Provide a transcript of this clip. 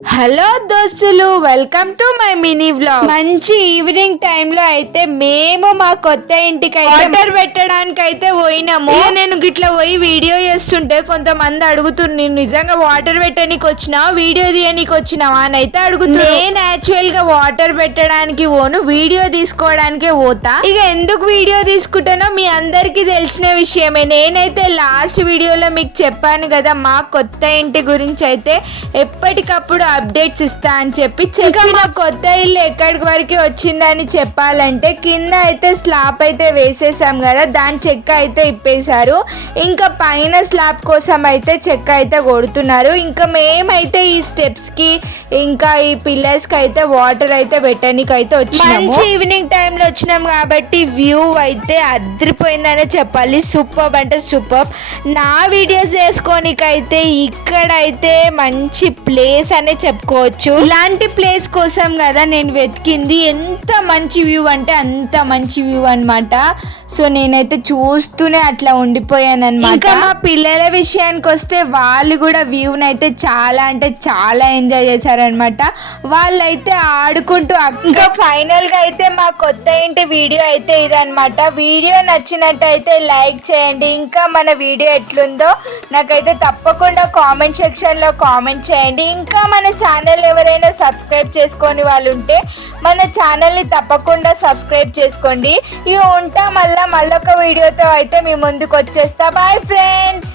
Hello దోస్తులు, welcome to my mini vlog. మంచి evening time లో అయితే మేము మా కొత్త ఇంటికి వాటర్ పెట్టడానికి అయితే పోయినాము. నేను గిట్లా పోయి వీడియో చేస్తుంటే కొంతమంది అడుగుతున్నారు, నిజంగా వాటర్ పెట్టడానికి వచ్చినా వీడియో తీయడానికి వచ్చినావా అని అయితే అడుగుతున్నారు. నేను యాక్చువల్ గా వాటర్ పెట్టడానికి పోను, వీడియో తీసుకోవడానికే పోతా. ఇక ఎందుకు వీడియో తీసుకుంటానో మీ అందరికి తెలిసిన విషయమే. నేనైతే లాస్ట్ వీడియోలో మీకు చెప్పాను కదా, మా కొత్త ఇంటి గురించి అయితే ఎప్పటికప్పుడు అప్డేట్స్ ఇస్తా అని చెప్పి చెప్పిన. కొత్త ఇల్లు ఎక్కడికి వరకు వచ్చిందని చెప్పాలంటే, కింద అయితే స్లాబ్ అయితే వేసేసాం కదా, దాని చెక్క అయితే ఇప్పేశారు. ఇంకా పైన స్లాబ్ కోసం అయితే చెక్క అయితే కొడుతున్నారు. ఇంకా మేమైతే ఈ స్టెప్స్ కి ఇంకా ఈ పిల్లర్స్ కి అయితే వాటర్ అయితే పెట్టడానికి అయితే వచ్చినాము. మంచి ఈవినింగ్ టైంలో వచ్చినాం కాబట్టి వ్యూ అయితే అదిరిపోయిందనే చెప్పాలి. సూపర్ అంటే సూపర్. నా వీడియోస్ చేసుకోనికైతే ఇక్కడైతే మంచి ప్లేస్ అనే చెప్పుకోవచ్చు. ఇలాంటి ప్లేస్ కోసం కదా నేను వెతికింది. ఎంత మంచి వ్యూ అంటే అంత మంచి వ్యూ అన్నమాట. సో నేనైతే చూస్తూనే అట్లా ఉండిపోయాను అనమాట. ఇంకా మా పిల్లల విషయానికి వస్తే వాళ్ళు కూడా వ్యూని అయితే చాలా అంటే చాలా ఎంజాయ్ చేశారనమాట. వాళ్ళైతే ఆడుకుంటూ ఇంకా ఫైనల్ గా అయితే మా కొత్త ఇంటి వీడియో అయితే ఇదనమాట. వీడియో నచ్చినట్టయితే లైక్ చేయండి. ఇంకా మన వీడియో ఎట్లుందో నాకైతే తప్పకుండా కామెంట్ సెక్షన్ లో కామెంట్ చేయండి. ఇంకా మన ఛానల్ ఎవరైనా సబ్స్క్రైబ్ చేసుకొని వాళ్ళు ఉంటే మన ఛానల్ని తప్పకుండా సబ్స్క్రైబ్ చేసుకోండి. ఇక ఉంటా మళ్ళొక వీడియోతో అయితే మీ ముందుకు వచ్చేస్తా. Bye friends.